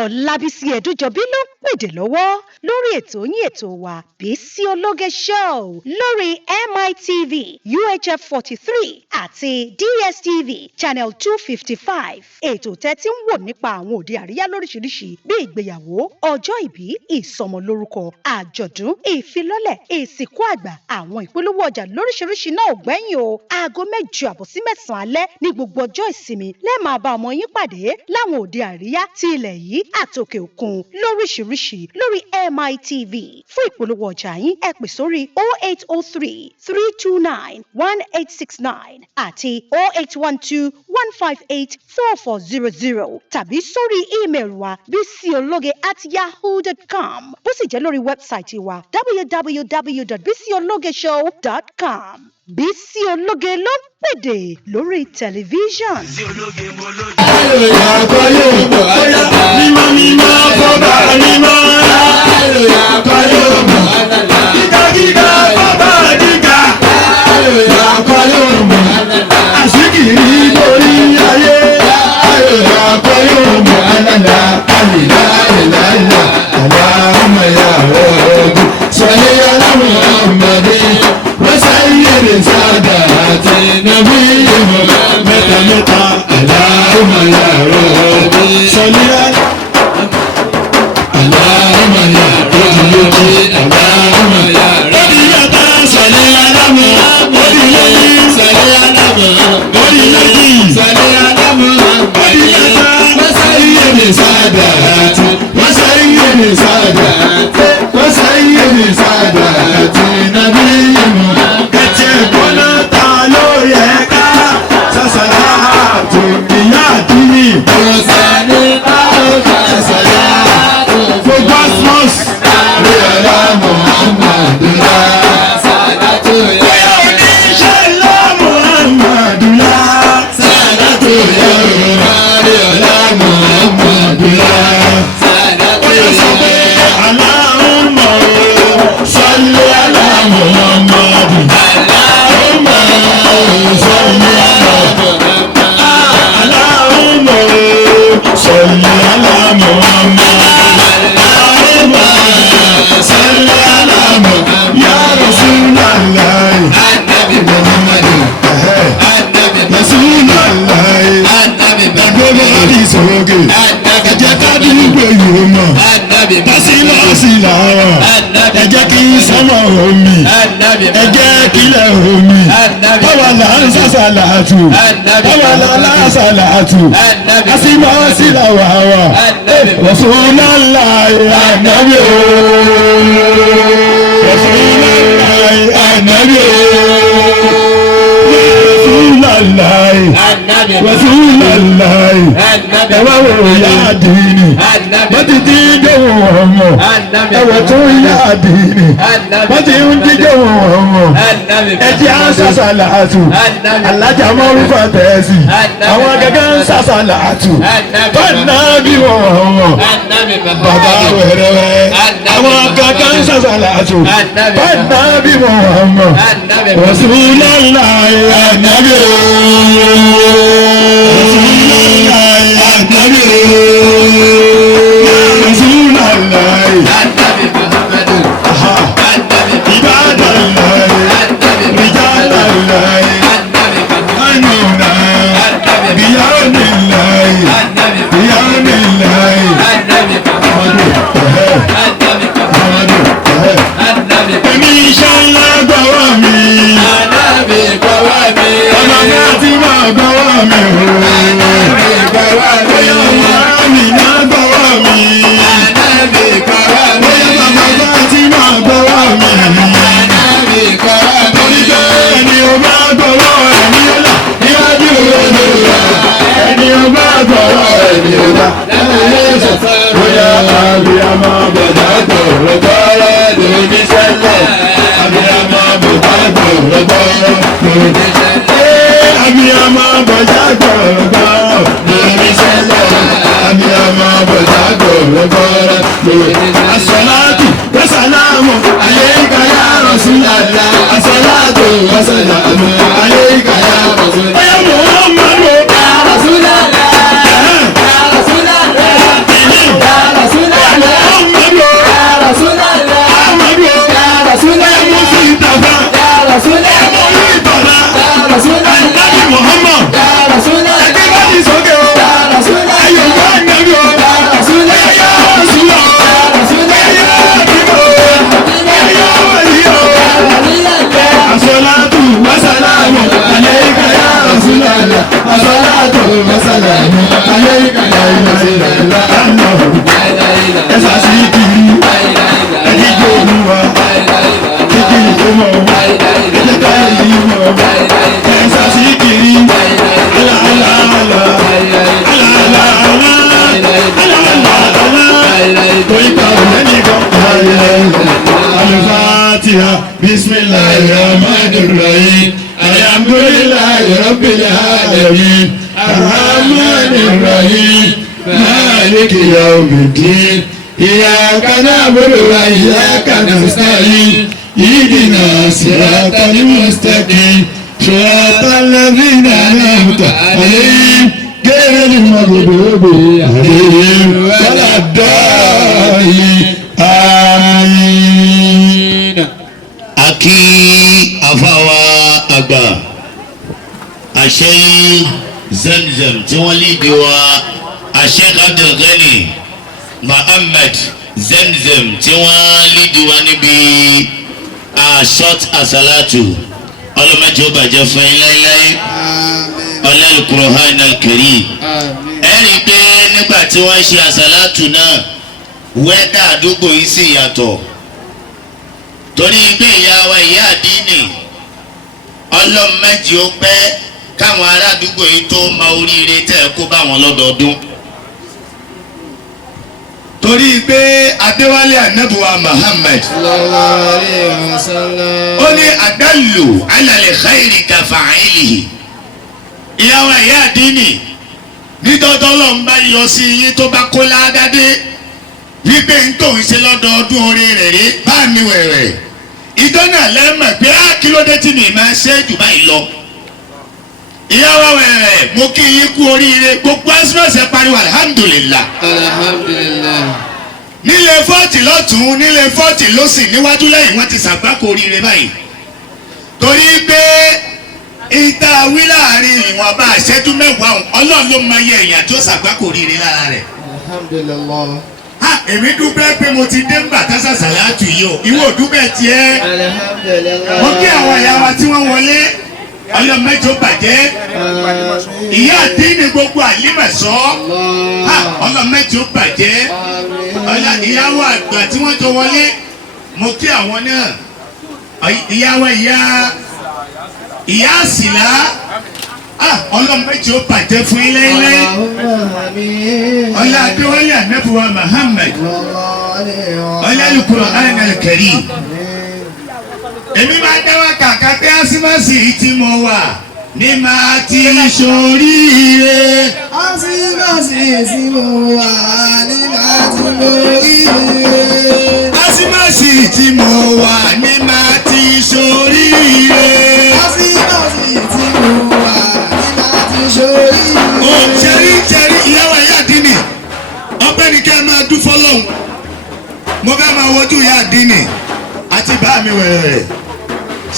Ọlábísí Ẹ̀dújọbí ló ń pèdè lọ́wọ́ lórí ètò yín ètò wa Bísí Ológe Show lórí MITV UHF 43 àti DSTV Channel 255. Ètò tẹ́tí ń wò nípa àwọn òde àríyá lóríṣiríṣi bíi ìgbéyàwó, ọjọ́ ìbí, ìsọmọlórúkọ, àjọ̀dún, ìfilọ́lẹ̀, ìsìnkú àgbà, àwọn ìpolówó ọjà lóríṣiríṣi náà ò gbẹ́yìn o. Aago 8 sí 9 alẹ́ ní gbogbo ọjọ́ ìsinmi lẹ́ẹ̀ máa bá ọmọ yín pàdé láwọn òde àríyá ti ilẹ̀ yìí àtòkè òkun lóríṣiríṣi lórí MITV. Fún ìpolówó ọjà yín ẹ pè sórí 0803 329 1869 àti 0812 158 4400 tàbí sórí ímeèlì wa bisiologe@yahoo.com. Bó sì jẹ́ lórí wẹ́bsáìtì wa www.bisiologeshow.com. Bísí Ológe ló ń pèdè lórí tẹlifíṣàn. Bísí Ológe mo lóge. Àlòyà àkọlé òmò àdàlà. Mímọ́ mímọ́ fọ́bà mímọ́. Àlòyà àkọlé òmò àdàlà. Gíga fọ́bà gíga. Àlòyà àkọlé òmò àdàlà. Àṣíkiri borí ayé. Àlòyà àkọlé òmò àdàlà. Àlìlá àlìlá àlà. Àlàmà yà rọ̀ọ̀dù. Sọ̀lẹ̀ aláwọ̀ ọmọdé. وسيد سادات نبي متى متى اللهم يا ربي صل اللهم يا ربي اللهم يا ربي صل على محمد صل على محمد صل على محمد وسيد سادات وسيد سادات وسيد سادات نبي ẹ jẹ́ kí sọ́mọ̀ omi ẹ jẹ́ kílẹ̀ omi báwa là ń sàṣàlàtù báwa là ń sàṣàlàtù àsìmọ́ sílà wà wà Rasulullahi ànábì o Rasulullahi ànábì o Rasulullahi Rasulullahi ẹ wá wò yá dìní bó ti ti dóhùn ọmọ ẹ wò tún yá dìní bó ti ń dídóhùn ọmọ ẹ jẹ́ à ń sàṣàlàtù alájà mọ́rúfà tẹ̀sí àwọn gẹ́gẹ́ ń sàṣàlàtù bọ́ọ̀nà bí wọ́n bàbá wẹ̀rẹ̀wẹ̀ àwọn gẹ́gẹ́ ń sàṣàlàtù bọ́ọ̀nà bí wọ́n Rasulullahi ànábì o Rasulullahi ànábì o Rasulullahi ànábì Muhammadu ibadallahi rijalallahi anuna biyanillahi biyanillahi èmi iṣẹ́ ńlá gbọ́wọ́ mi ọmọ mi àti máa gbọ́wọ́ mi bóyá ọmọ mi náà gbọ́wọ́ mi bóyá bàbá àti máa gbọ́wọ́ mi torí pé ẹni o máa gbọ́wọ́ ẹni ó là níwájú olóòrà ẹni o máa gbọ́wọ́ ẹni ó là bóyá abiyamọ bọ̀dá gbọ̀rọ̀gbọ̀rọ̀ lóní sẹ́lẹ̀ abiyamọ bọ̀dá gbọ̀rọ̀gbọ̀rọ̀ lóní sẹ́lẹ̀ abiyamọ bọ̀dá gbọ̀rọ̀gbọ̀rọ̀ lóní sẹ́lẹ̀ abiyamọ bọ̀dá gbọ̀rọ̀gbọ̀rọ̀ lóní sẹ́lẹ̀. As-salatu wa salamu alayka ya Rasulallah as-salatu wa salamu alayka ya Rasulallah ya Muhammadu ya Rasulallah ya Rasulallah bismillahir rahmanir rahim alhamdulillahi rabbil alamin arrahmanir rahim maliki yawmiddin iyyaka na'budu wa iyyaka nasta'in ihdina siratal mustaqim siratal ladzina an'amta alaihim ghayril maghdubi alaihim waladdallin àmín. Aki afawa àgbà àṣẹ Zamzam tí wọ́n léde wa àṣẹ Abdulgani Muhammad Zamzam tí wọ́n léde wa níbi short asalatu ọlọ́mọdé ó bàjẹ́ fún yín láéláé ọlọ́run Qur'an al-Karim. Ẹ rí i pé nígbà tí wọ́n ṣe asalatu náà wẹ́dà àdúgbò yìí sì yàtọ̀ torí pé ìyá wa ìyá àdínì ọlọ́mọdé ó pẹ́ káwọn ará àdúgbò yìí tó ma oríire tẹ̀ kó bá wọn lọ́dọọdún. torí pé adéwálé anabuwa Muhammad ó ní adallu ala al-khayri ka fa'ilihi. ìyá wa ìyá àdínì nítọ́tọ́ lọ́n bá yọ sí iye tó bá kó ládàdé wípé ń tòun ṣe lọ́dọọdún orí rẹ̀ rí bá mi wẹ̀rẹ̀ ìdọ́nà lẹ́mọ̀ pé kí ló dé tí mi máa ṣe jù báyìí lọ. ìyá wa wẹ̀rẹ̀ mo kí yín kú oríire gbogbo ẹ́sìmọ̀sẹ̀ pariwo alhamdulillah. nílé fọ́ọ̀tì lọ́tún nílé fọ́ọ̀tì lọ́sì níwájú lẹ́yìn wọ́n ti ṣàgbákò oríire báyìí torí pé ìta wí láàrin ìwọ̀nba ìṣẹ́jú mẹ́wàá ọlọ́run ló mọ iye èèyàn tó ṣàgbákò oríire lára rẹ̀. èmi dúpẹ́ pé mo ti dé ńgbà tásà sàlátù yìí o ìwọ dúpẹ́ tiẹ̀. mo kí àwọn ìyá wa tí wọ́n wọlé ọlọ́mọdé ó bàjẹ́ ìyá àdínní gbogbo àlímẹ̀sọ́ ọlọ́mọdé ó bàjẹ́ ìyàwó àgbà tí wọ́n jọ wọlé mo kí àwọn náà ìyàwó ìyá àsìlá ọlọ́mọdé ó bàjẹ́ fún ilé ilé ọlá adéwálé ànábùwà Muhammad ọlá al-Qur'an al-Karim. èmi máa dáwọ́ kàkà pé ásímásì tí mo wà ní màá ti ṣoríire. ásímásì tí mo wà ní màá ti ṣoríire. ásímásì tí mo wà ní màá ti ṣoríire. ásímásì tí mo wà ní màá ti ṣoríire. ó ṣẹ́rí ìyàwó ìyá àdínì ọpẹ́ ni kẹ́ ẹ máa dún fọ́lọ́hún. mo fẹ́ máa wojú ìyá àdínì àti bá mi wẹ̀rẹ̀.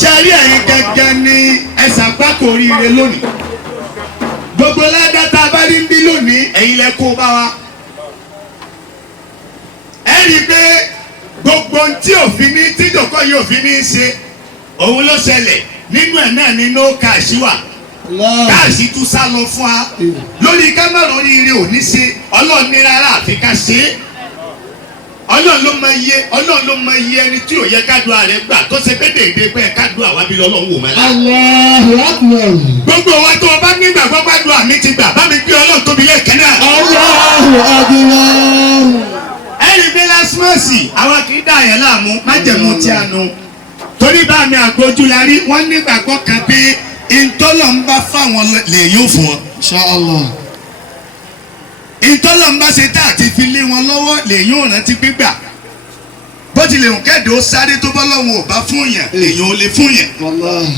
ṣáàrí ẹ̀yin gẹ́gẹ́ ní ẹ̀sà pákó oríire lónìí gbogbo ládàtà bá rí ń bí lónìí ẹ̀yin lẹ kó bá wa. ẹ rí i pé gbogbo tí òfin ní tíjọkọ yìí òfin ní í ṣe òun ló ṣẹlẹ̀ nínú ẹ̀ náà ní no cash wà káàsì tún sá lọ fún wa lórí kámẹ́rà oríire ò ní ṣe ọlọ́run ní rárá àfi ká ṣe é. ọlọ́run ló mọ iye ẹni tí ò yẹ kádùn ààrẹ gbà tó ṣe pé dèédé pé kádùn àwa bí lọ́lọ́run wò mẹ́lá. Allahu Akbar. gbogbo wa tó o bá nígbà gbọ́gbà dùn àmì ti gbà bá mi gbé ọlọ́run tóbi lẹ́ẹ̀kẹ́ náà. Allahu Akbar. ẹ̀rí bí lásìmọ̀sì àwọn kì í dà yẹn láàmú májẹ̀mú tí a nu torí bá mi àgbójú la rí wọ́n nígbàgbọ́ kan pé ìtọ́lọ̀ ń bá fáwọn lè yóò fún wọn. Inshallah. ìtọ́lọ̀ ń bá ṣe tá àti fi lé wọn lọ́wọ́ lèyìn ò rántí gbígbà bó tilẹ̀ ń kẹ́dùn ó sáré tó bọ́ lọ́wọ́ ò bá fún yàn lèyìn ò lè fún yàn. Wallahi.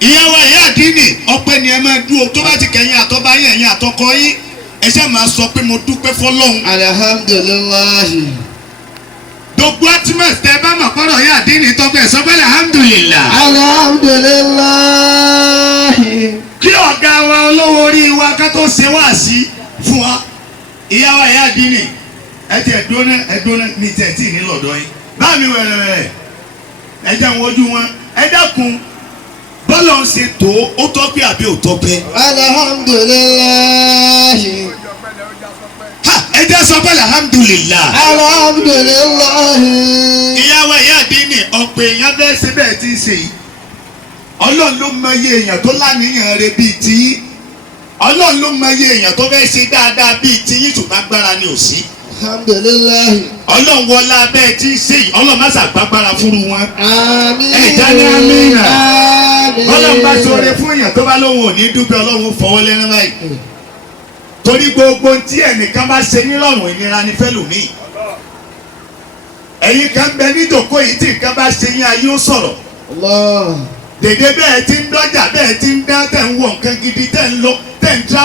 ìyàwó ìyá àdínì ọpẹ́ ni ẹ máa dúró tó bá ti kẹyìn àtọ́bá yẹn ẹ̀yìn àtọkọ yín ẹ ṣe máa sọ pé mo dúpẹ́ fọlọ́hún. Alhamdulillahi. gbogbo atimas tẹ bá mọ̀ kọ́rọ̀ ìyá àdínì tọ́pẹ́ sọ pé alhamdulillah. Alhamdulillahi. kí ọ̀gá wa olówó orí wa ká tó ṣe wá sí fún wa ìyàwó ìyá àdínì ẹ ti ẹ̀dúnná ní tẹ̀tí ní lọ́dọ̀ yín bá mi wẹ̀rẹ̀ ẹ jẹ́ àwọn ojú wọn ẹ dákun bọ́lọ̀ ń ṣe tó ó tọ́pẹ́ àbí ò tọ́pẹ́. Alhamdulillahi. ẹ jẹ́ sọ pé alhamdulillah. Alhamdulillahi. ìyàwó ìyá àdínì ọ̀pọ̀ èèyàn bẹ́ẹ̀ ṣe bẹ́ẹ̀ ti ń ṣe yìí ọlọ́run ló mọ iye èèyàn tó láníyàn rẹ bíi tiyín ọlọ́run ló mọ iye èèyàn tó fẹ́ ṣe dáadáa bíi tiyín ṣùgbọ́n agbára ni ò sí. alhamdulilayi. ọlọ́run wọlá bẹ́ẹ̀ tí ń ṣe yìí ọlọ́run má ṣàgbágbára fúru wọn. àmín. ẹ̀já ní amínà. àmín. ọlọ́run bá ṣoore fún èèyàn tó bá lóun ò ní dúpẹ́ ọlọ́run fọwọ́ lẹ́nu báyìí. torí gbogbo tí ẹnìkan bá ṣe nírọ̀rùn ìnira ni fẹ́lòmíì. ẹ̀yin kan bẹ nídòkó yìí tí nǹkan bá ṣe yín ayé ó sọ̀rọ̀. Allah. dèdè bẹ́ẹ̀ tí ń dọ́jà bẹ́ẹ̀ tí ń dá tẹ̀ ń wọ nǹkan gidi tẹ̀ ń lọ tẹ̀ ń tra